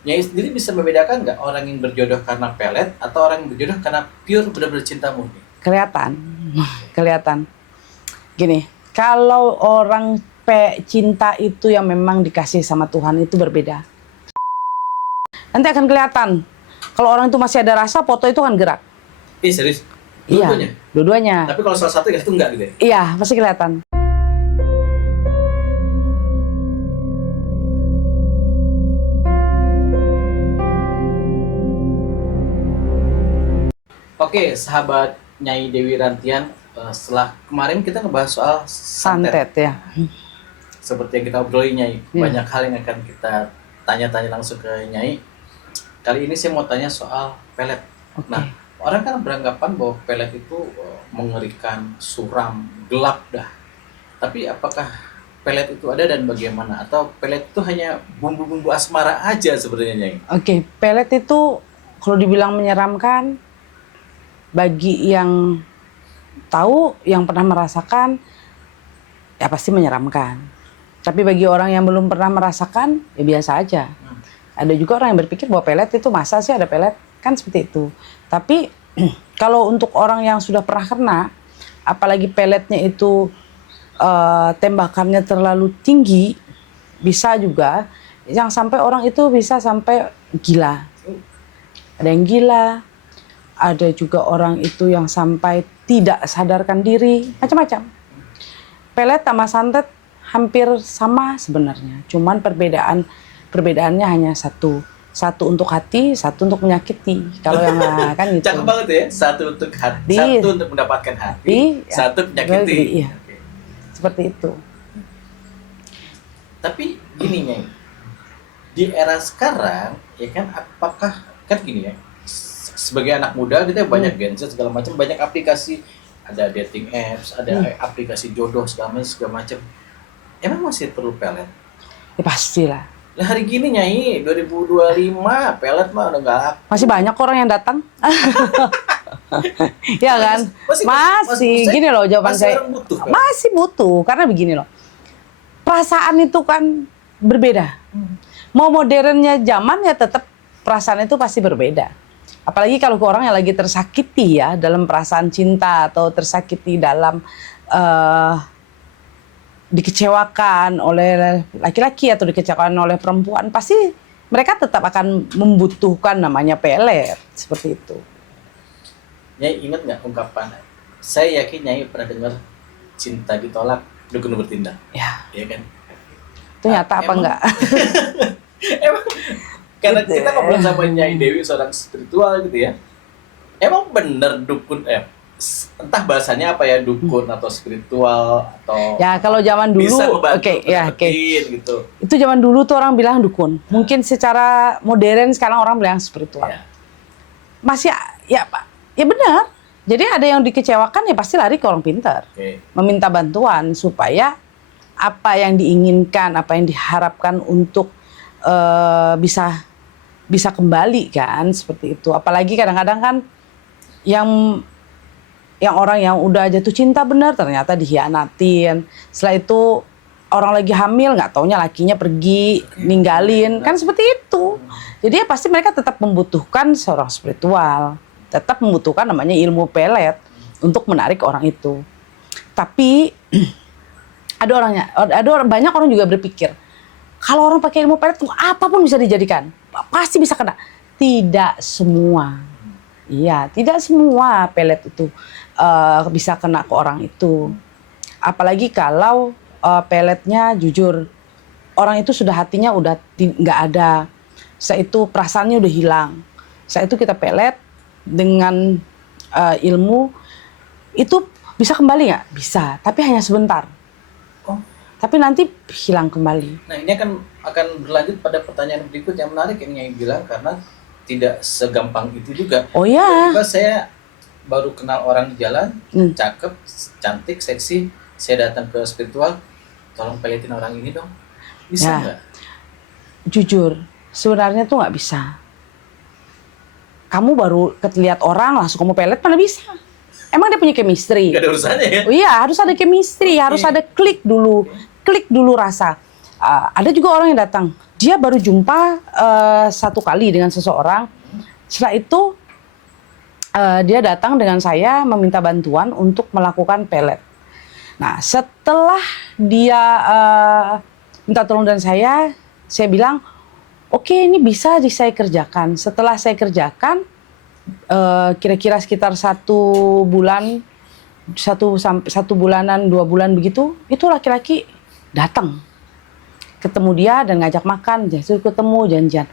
Nyai sendiri bisa membedakan nggak orang yang berjodoh karena pelet atau orang yang berjodoh karena pure benar-benar cinta murni? Kelihatan, kelihatan. Gini, kalau orang cinta itu yang memang dikasih sama Tuhan itu berbeda. Nanti akan kelihatan. Kalau orang itu masih ada rasa, foto itu akan gerak. Serius? Iya, Dua-duanya? dua-duanya. Tapi kalau salah satu ya itu enggak gitu ya? Iya, pasti kelihatan. Oke, sahabat Nyai Dewi Rantian, setelah kemarin kita ngebahas soal santet. Santet ya. Seperti yang kita obrolin Nyai, Iya. banyak hal yang akan kita tanya-tanya langsung ke Nyai. Kali ini saya mau tanya soal pelet. Oke. Nah, orang kan beranggapan bahwa pelet itu mengerikan, suram, gelap dah. Tapi apakah pelet itu ada dan bagaimana? Atau pelet itu hanya bumbu-bumbu asmara aja sebenarnya Nyai? Oke, pelet itu kalau dibilang menyeramkan, bagi yang tahu, yang pernah merasakan, ya pasti menyeramkan. Tapi bagi orang yang belum pernah merasakan, ya biasa aja. Ada juga orang yang berpikir bahwa pelet itu masa sih ada pelet, kan seperti itu. Tapi kalau untuk orang yang sudah pernah kena, apalagi peletnya itu tembakannya terlalu tinggi, bisa juga yang sampai orang itu bisa sampai gila. Ada yang gila, ada juga orang itu yang sampai tidak sadarkan diri, macam-macam. Pelet sama santet hampir sama sebenarnya, cuman perbedaannya hanya satu untuk hati, satu untuk menyakiti. Kalau yang kan gitu. Cakep banget ya, satu untuk hati, satu untuk mendapatkan hati, satu menyakiti. Iya. Seperti itu. Tapi gini Nyai, di era sekarang ya kan, apakah kan gini ya, sebagai anak muda kita banyak gadget segala macam, banyak aplikasi, ada dating apps, ada aplikasi jodoh segala macam. Emang masih perlu pelet? Ya pastilah. Nah hari gini Nyai, 2025 pelet mah udah nggak laku. Masih banyak orang yang datang. Ya kan? Masih gini loh jawaban saya. Butuh, kan? Masih butuh, karena begini loh. Perasaan itu kan berbeda. Mau modernnya zaman ya tetap perasaan itu pasti berbeda. Apalagi kalau ke orang yang lagi tersakiti ya dalam perasaan cinta atau tersakiti dalam dikecewakan oleh laki-laki atau dikecewakan oleh perempuan, pasti mereka tetap akan membutuhkan namanya pelet seperti itu. Nyai ingat nggak ungkapan? Saya yakin Nyai pernah dengar cinta ditolak, dukun bertindak. Ya. Iya kan? Itu nyata apa enggak? Emang karena kita ngobrol sama Nyai Dewi, seorang spiritual gitu ya. Emang bener dukun entah bahasanya apa ya, dukun atau spiritual atau ya kalau zaman dulu bisa membantu gitu. Itu zaman dulu tuh orang bilang dukun. Mungkin secara modern sekarang orang bilang spiritual. Ya. Masih ya Pak. Ya benar. Jadi ada yang dikecewakan ya pasti lari ke orang pintar. Meminta bantuan supaya apa yang diinginkan, apa yang diharapkan untuk bisa kembali kan, seperti itu. Apalagi kadang-kadang kan yang orang yang udah jatuh cinta benar ternyata dihianatin. Setelah itu orang lagi hamil nggak taunya lakinya pergi ninggalin, kan seperti itu. Jadi ya pasti mereka tetap membutuhkan seorang spiritual, tetap membutuhkan namanya ilmu pelet untuk menarik orang itu. Tapi banyak orang juga berpikir kalau orang pakai ilmu pelet apapun bisa dijadikan, pasti bisa kena. Tidak semua. Iya, tidak semua pelet itu bisa kena ke orang itu. Apalagi kalau peletnya jujur, orang itu sudah hatinya udah nggak ada. Setelah itu perasaannya udah hilang. Setelah itu kita pelet dengan ilmu itu bisa kembali nggak? Bisa, tapi hanya sebentar. Tapi nanti hilang kembali. Nah ini akan berlanjut pada pertanyaan berikut yang menarik yang Nyai bilang, karena tidak segampang itu juga. Oh ya. Tiba saya baru kenal orang di jalan, cakep, cantik, seksi, saya datang ke spiritual, tolong peletin orang ini dong. Bisa nggak? Jujur, sebenarnya tuh nggak bisa. Kamu baru lihat orang langsung kamu pelet, mana bisa? Emang dia punya chemistry? Gak ada urusannya ya? Oh iya, harus ada chemistry, harus ada klik dulu rasa. Ada juga orang yang datang, dia baru jumpa 1 kali dengan seseorang. Setelah itu dia datang dengan saya meminta bantuan untuk melakukan pelet. Nah, setelah dia minta tolong dan saya bilang, oke, ini bisa saya kerjakan. Setelah saya kerjakan, kira-kira sekitar 1 bulan, 1 bulanan, 2 bulan begitu, itu laki-laki datang. Ketemu dia dan ngajak makan, jadi ketemu, janjian.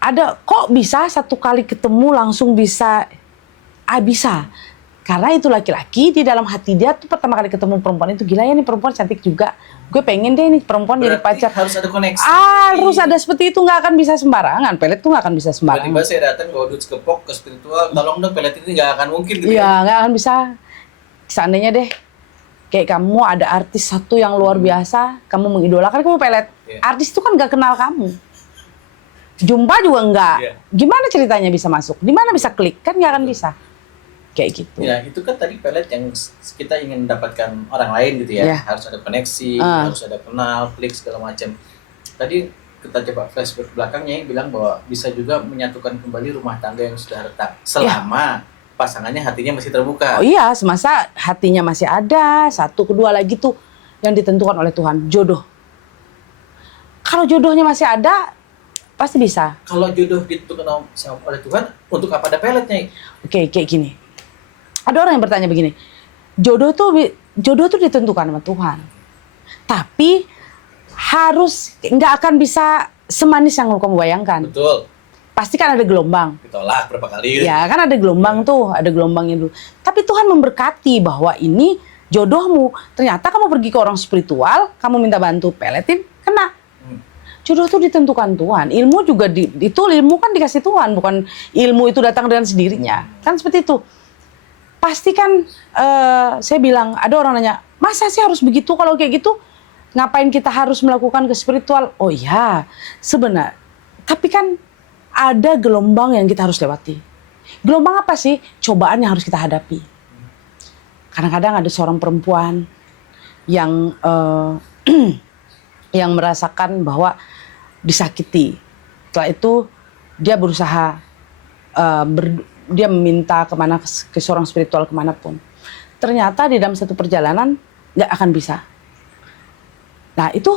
Ada, kok bisa 1 kali ketemu langsung bisa? Bisa. Karena itu laki-laki, di dalam hati dia tuh pertama kali ketemu perempuan itu, gila ya nih perempuan cantik juga. Gue pengen deh nih perempuan jadi pacar. Harus ada koneksi. Harus ada seperti itu, nggak akan bisa sembarangan. Pelet tuh nggak akan bisa sembarangan. Tiba-tiba saya datang bawa duit sekepok ke spiritual, tolong dong pelet ini, nggak akan mungkin gitu. Iya, nggak akan bisa. Seandainya deh, kayak kamu ada artis satu yang luar biasa, kamu mengidolakan, kamu pelet. Artis itu kan nggak kenal kamu. Jumpa juga enggak. Gimana ceritanya bisa masuk? Di mana bisa klik? Kan nggak akan bisa. Kayak gitu. Ya, itu kan tadi pelet yang kita ingin mendapatkan orang lain gitu ya. Harus ada koneksi, harus ada kenal, klik segala macam. Tadi kita coba flashback belakangnya yang bilang bahwa bisa juga menyatukan kembali rumah tangga yang sudah retak selama pasangannya hatinya masih terbuka. Oh iya, semasa hatinya masih ada, 1, kedua lagi tuh yang ditentukan oleh Tuhan, jodoh. Kalau jodohnya masih ada, pasti bisa. Kalau jodoh ditentukan oleh Tuhan, untuk apa ada peletnya? Oke, kayak gini. Ada orang yang bertanya begini, jodoh tuh ditentukan sama Tuhan. Tapi harus nggak akan bisa semanis yang kamu bayangkan. Betul. Pasti kan ada gelombang. Ditolak berapa kali? Ya kan ada gelombang tuh, ada gelombangnya dulu. Tapi Tuhan memberkati bahwa ini jodohmu. Ternyata kamu pergi ke orang spiritual, kamu minta bantu peletin, kena. Jodoh itu ditentukan Tuhan. Ilmu juga itu ilmu kan dikasih Tuhan, bukan ilmu itu datang dengan sendirinya. Kan seperti itu. Pasti kan saya bilang, ada orang nanya, masa sih harus begitu? Kalau kayak gitu, ngapain kita harus melakukan ke spiritual? Oh iya, sebenarnya. Tapi kan ada gelombang yang kita harus lewati. Gelombang apa sih? Cobaan yang harus kita hadapi. Kadang-kadang ada seorang perempuan yang yang merasakan bahwa disakiti. Setelah itu dia berusaha dia meminta ke seorang spiritual kemanapun. Ternyata di dalam satu perjalanan nggak akan bisa. Nah itu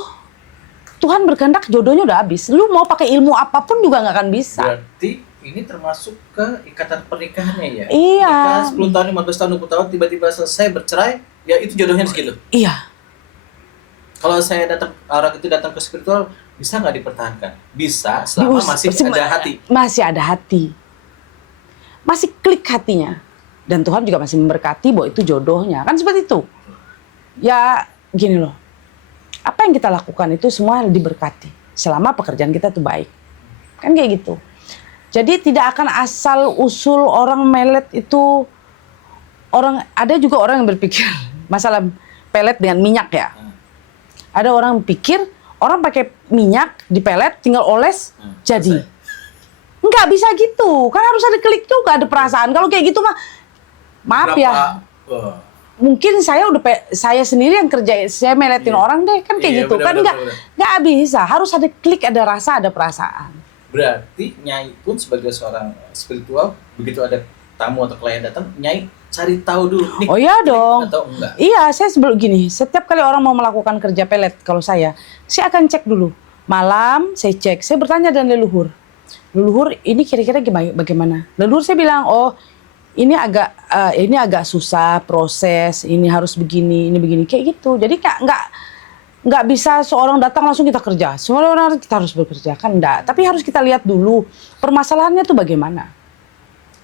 Tuhan berkehendak jodohnya udah habis. Lu mau pakai ilmu apapun juga nggak akan bisa. Berarti ini termasuk ke ikatan pernikahannya ya? Iya. Nikah 10 tahun, 15 tahun, 20 tahun, tiba-tiba selesai bercerai, ya itu jodohnya segitu? Iya. Kalau orang itu datang ke spiritual, bisa nggak dipertahankan? Bisa, selama masih ada hati. Masih ada hati. Masih klik hatinya. Dan Tuhan juga masih memberkati bahwa itu jodohnya. Kan seperti itu. Ya gini loh. Apa yang kita lakukan itu semua diberkati. Selama pekerjaan kita itu baik. Kan kayak gitu. Jadi tidak akan asal usul orang melet itu. Ada juga orang yang berpikir masalah pelet dengan minyak ya. Ada orang pikir orang pakai minyak dipelet tinggal oles jadi. Enggak bisa gitu. Kan harus ada klik juga, ada perasaan. Kalau kayak gitu mah maaf ya. Mungkin saya sendiri yang kerja, saya meletin orang deh kan kayak gitu. Kan enggak bisa. Harus ada klik, ada rasa, ada perasaan. Berarti Nyai pun sebagai seorang spiritual, begitu ada tamu atau klien datang, Nyai cari tahu dulu nih. Oh iya dong. Atau enggak? Iya, saya gini, setiap kali orang mau melakukan kerja pelet kalau saya akan cek dulu. Malam saya cek, saya bertanya dan leluhur. Leluhur ini kira-kira bagaimana? Leluhur saya bilang, oh ini agak susah proses, ini harus begini, ini begini, kayak gitu. Jadi nggak bisa seorang datang langsung kita kerja. Semua orang kita harus bekerja kan enggak. Tapi harus kita lihat dulu permasalahannya tuh bagaimana.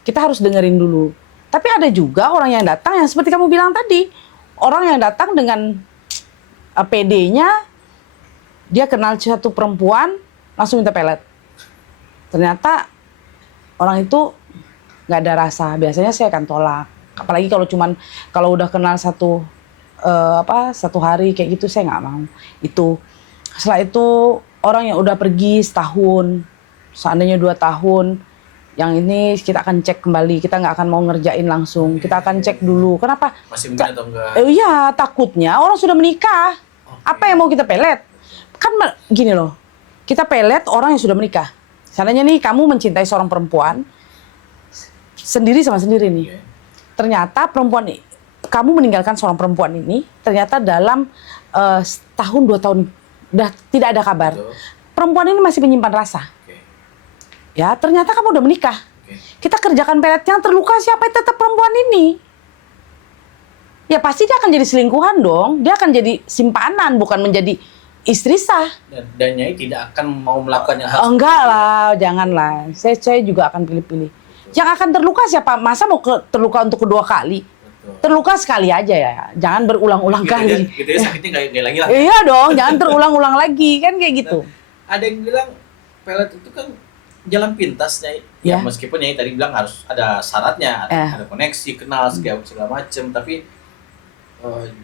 Kita harus dengerin dulu. Tapi ada juga orang yang datang yang seperti kamu bilang tadi, orang yang datang dengan PD-nya, dia kenal satu perempuan, langsung minta pelet. Ternyata orang itu nggak ada rasa. Biasanya saya akan tolak. Apalagi kalau udah kenal satu hari kayak gitu, saya nggak mau. Setelah itu orang yang udah pergi setahun, seandainya 2 tahun, yang ini kita akan cek kembali. Kita nggak akan mau ngerjain langsung. Kita akan cek dulu. Kenapa? Masih mungkin atau enggak? Iya, takutnya orang sudah menikah. Apa yang mau kita pelet? Kan gini loh. kita pelet orang yang sudah menikah. Seandainya nih kamu mencintai seorang perempuan sendiri sama sendiri nih. Oke. Ternyata kamu meninggalkan seorang perempuan ini ternyata dalam setahun 2 tahun udah tidak ada kabar. Betul. Perempuan ini masih menyimpan rasa. Oke. Ya, ternyata kamu udah menikah. Oke. Kita kerjakan pelet, yang terluka siapa? Tetap perempuan ini. Ya pasti dia akan jadi selingkuhan dong. Dia akan jadi simpanan, bukan menjadi istri sah. Dan Nyai tidak akan mau melakukan yang hal Enggak seperti lah, janganlah. Saya juga akan pilih-pilih. Yang akan terluka siapa? Masa mau terluka untuk kedua kali? Betul. Terluka sekali aja ya. Jangan berulang-ulang Gitu kali. ya sakitnya nggak lagi lah. Iya dong, jangan terulang-ulang lagi. Kan kayak gitu. Ada yang bilang pelet itu kan jalan pintas, Nyai. Ya. Ya meskipun Nyai tadi bilang harus ada syaratnya, ada koneksi, kenal segala macem, tapi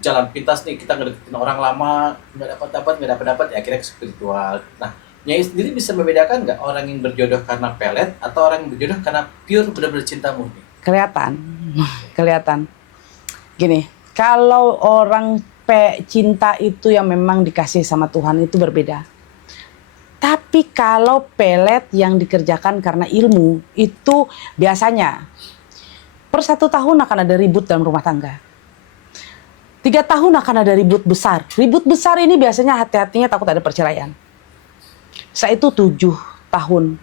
jalan pintas nih kita ngedeketin orang lama nggak dapat ya akhirnya ke spiritual. Nah, Nyai sendiri bisa membedakan nggak orang yang berjodoh karena pelet atau orang yang berjodoh karena pure benar-benar cinta murni? Kelihatan. Gini, kalau orang cinta itu yang memang dikasih sama Tuhan itu berbeda. Tapi kalau pelet yang dikerjakan karena ilmu itu biasanya per 1 tahun akan ada ribut dalam rumah tangga. 3 tahun akan ada ribut besar. Ribut besar ini biasanya hati-hatinya takut ada perceraian. Setelah itu 7 tahun.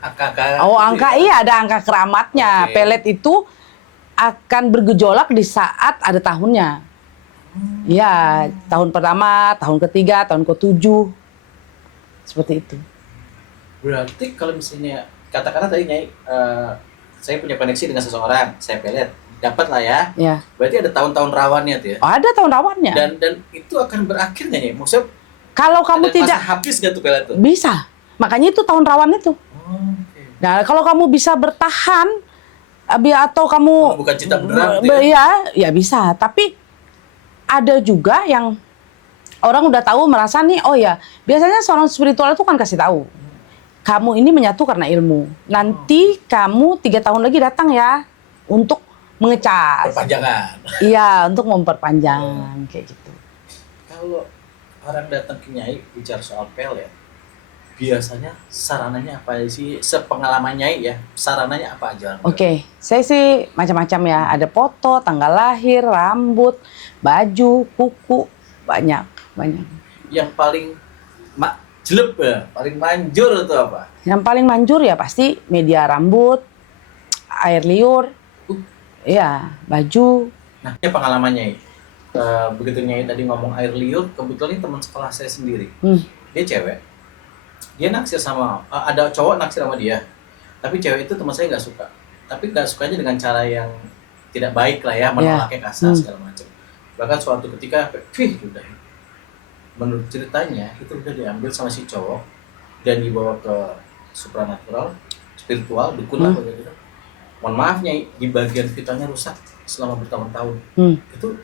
Angka iya, ada angka keramatnya. Oke. Pelet itu akan bergejolak di saat ada tahunnya. Ya, tahun pertama, tahun ketiga, tahun ke-7. Seperti itu. Berarti kalau misalnya katakanlah tadi Nyai, saya punya koneksi dengan seseorang, saya pelet, dapat lah ya. Ya. Berarti ada tahun-tahun rawannya tuh ya. Oh, ada tahun rawannya. Dan itu akan berakhir nggak Nyai? Maksudnya Kalau kamu ada tidak masa habis nggak tuh pelet tuh? bisa. Makanya itu tahun rawan itu. Oke. Nah, kalau kamu bisa bertahan atau kamu Kalau bukan cinta beneran gitu ya bisa. Tapi ada juga yang orang udah tahu merasa nih, oh ya, biasanya seorang spiritual itu kan kasih tahu. Kamu ini menyatu karena ilmu. Nanti kamu 3 tahun lagi datang ya untuk mengecas. Perpanjangan. Iya, untuk memperpanjang kayak gitu. Kalau orang datang ke Nyai bicara soal pelet, biasanya sarananya apa sih? Sepengalaman Nyai ya, sarananya apa aja? Oke, saya sih macam-macam ya. Ada foto, tanggal lahir, rambut, baju, kuku, banyak. Yang paling jelek ya, paling manjur itu apa? Yang paling manjur ya pasti media rambut, air liur, ya baju. Nah, ini pengalamannya Nyai. Begitu Nyai tadi ngomong air liur, kebetulan ini teman sekolah saya sendiri. Dia cewek. Dia naksir sama, ada cowok naksir sama dia. Tapi cewek itu teman saya nggak suka. Tapi nggak sukanya dengan cara yang tidak baik lah ya, menolaknya kasar segala macam. Bahkan suatu ketika, udah. Menurut ceritanya itu udah diambil sama si cowok dan dibawa ke supranatural, spiritual, dukun lah begitu. Mohon maaf Nyai, di bagian vitalnya rusak selama bertahun-tahun. Itu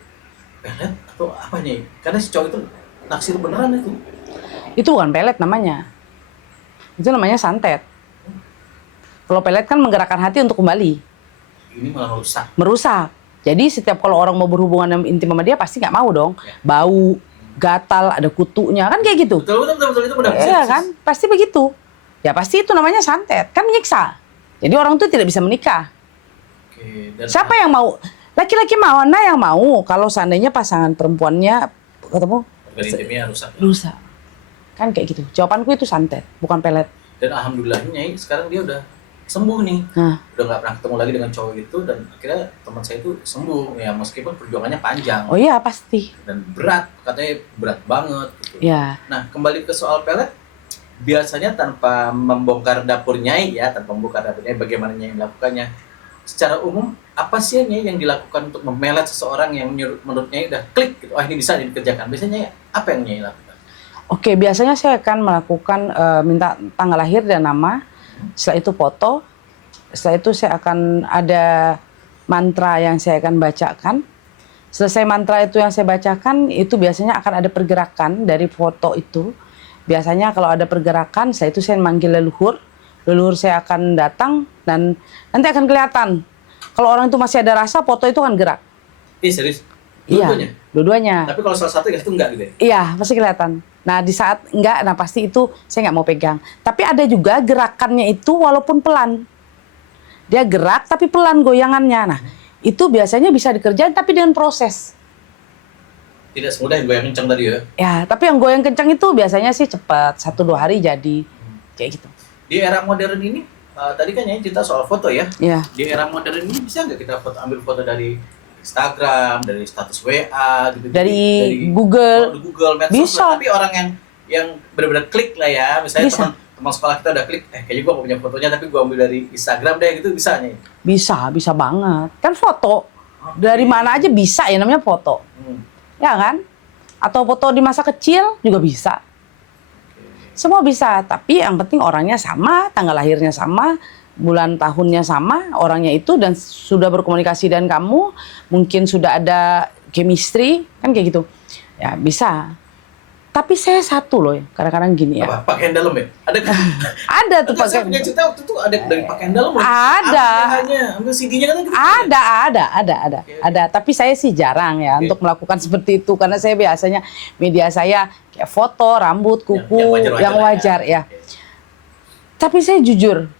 pelet atau apa Nyai? Karena si cowok itu naksir beneran itu. Itu bukan pelet namanya. Itu namanya santet. Kalau pelet kan menggerakkan hati untuk kembali. Ini malah rusak. Merusak. Jadi setiap kalau orang mau berhubungan intim sama dia pasti nggak mau dong. Bau, gatal, ada kutunya, kan kayak gitu. Betul itu benar. Iya kan? Pasti begitu. Ya pasti itu namanya santet. Kan menyiksa. Jadi orang itu tidak bisa menikah. Oke, dan Siapa yang mau? Laki-laki mana yang mau kalau seandainya pasangan perempuannya ketemu organ intimnya rusak. rusak? Kan kayak gitu. Jawabanku itu santet, bukan pelet. Dan alhamdulillah Nyai sekarang dia udah sembuh nih. Nah, Udah nggak pernah ketemu lagi dengan cowok itu dan akhirnya teman saya itu sembuh ya meskipun perjuangannya panjang oh iya pasti. dan berat, katanya berat banget gitu. Ya. Nah, kembali ke soal pelet, biasanya tanpa membongkar dapur Nyai ya, tanpa membongkar dapur Nyai, bagaimana Nyai melakukannya? Secara umum, apa sih Nyai yang dilakukan untuk memelet seseorang yang menurut Nyai udah klik gitu, oh ini bisa dikerjakan. Biasanya Nyai, apa yang Nyai lakukan? Oke, biasanya saya akan melakukan minta tanggal lahir dan nama. Setelah itu foto. Setelah itu saya akan ada mantra yang saya akan bacakan. Selesai mantra itu yang saya bacakan, itu biasanya akan ada pergerakan dari foto itu. Biasanya kalau ada pergerakan, setelah itu saya manggil leluhur. Leluhur saya akan datang dan nanti akan kelihatan. Kalau orang itu masih ada rasa, foto itu akan gerak. Serius? Iya, Dua-duanya? dua-duanya. Tapi kalau salah satu itu enggak gitu ya? Iya, pasti kelihatan. Nah di saat enggak, nah pasti itu saya nggak mau pegang. Tapi ada juga gerakannya itu walaupun pelan. Dia gerak tapi pelan goyangannya. Nah itu biasanya bisa dikerjain tapi dengan proses. Tidak semudah yang goyang kencang tadi ya. Ya, tapi yang goyang kencang itu biasanya sih cepat, 1-2 hari jadi. Kayak gitu. Di era modern ini, tadi kan ya cerita soal foto ya. Iya. Di era modern ini bisa nggak kita ambil foto dari Instagram, dari status WA gitu. Dari Google. Di Google Medsos. Bisa. Tapi orang yang benar-benar klik lah ya. Misalnya Bisa. teman sekolah kita udah klik, kayaknya gua mau punya fotonya tapi gua ambil dari Instagram deh gitu, bisa nih. Bisa banget. Kan foto. Dari mana aja bisa ya namanya foto. Ya kan? Atau foto di masa kecil juga bisa. Semua bisa, tapi yang penting orangnya sama, tanggal lahirnya sama, bulan tahunnya sama, orangnya itu dan sudah berkomunikasi dengan kamu, mungkin sudah ada chemistry, kan kayak gitu. Ya bisa. Tapi saya satu loh, kadang-kadang gini ya. Apa? Pakaian dalam ya? Ada kan? Ada tuh Saya pakaian. punya cerita waktu itu ada dari pakaian dalam. Ada. Ambil CD-nya kan gitu. Ada. Tapi saya sih jarang ya untuk melakukan seperti itu karena saya biasanya media saya kayak foto, rambut, kuku, yang wajar ya. Tapi saya jujur,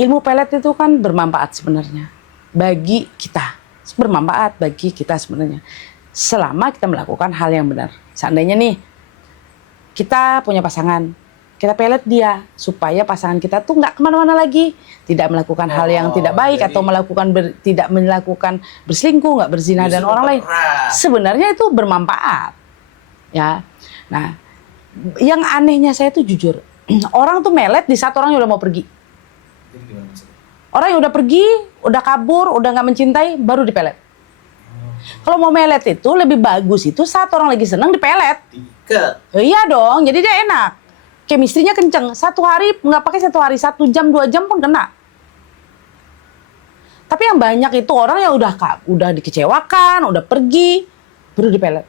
ilmu pelet itu kan bermanfaat sebenarnya bagi kita, bermanfaat bagi kita sebenarnya. Selama kita melakukan hal yang benar. Seandainya nih kita punya pasangan, kita pelet dia supaya pasangan kita tuh nggak kemana-mana lagi, tidak melakukan hal yang tidak baik atau tidak melakukan berselingkuh, nggak berzina dan orang lain. Sebenarnya itu bermanfaat, ya. Nah, yang anehnya saya tuh jujur, orang tuh melet di saat orang yang udah mau pergi. Orang yang udah pergi, udah kabur, udah nggak mencintai, baru dipelet. Kalau mau melet itu lebih bagus itu saat orang lagi senang dipelet. Diikat. Iya dong, jadi dia enak. Chemistry-nya kenceng. 1 hari, nggak pakai 1 hari, 1 jam, 2 jam pun kena. Tapi yang banyak itu orang yang udah dikecewakan, udah pergi, baru dipelet.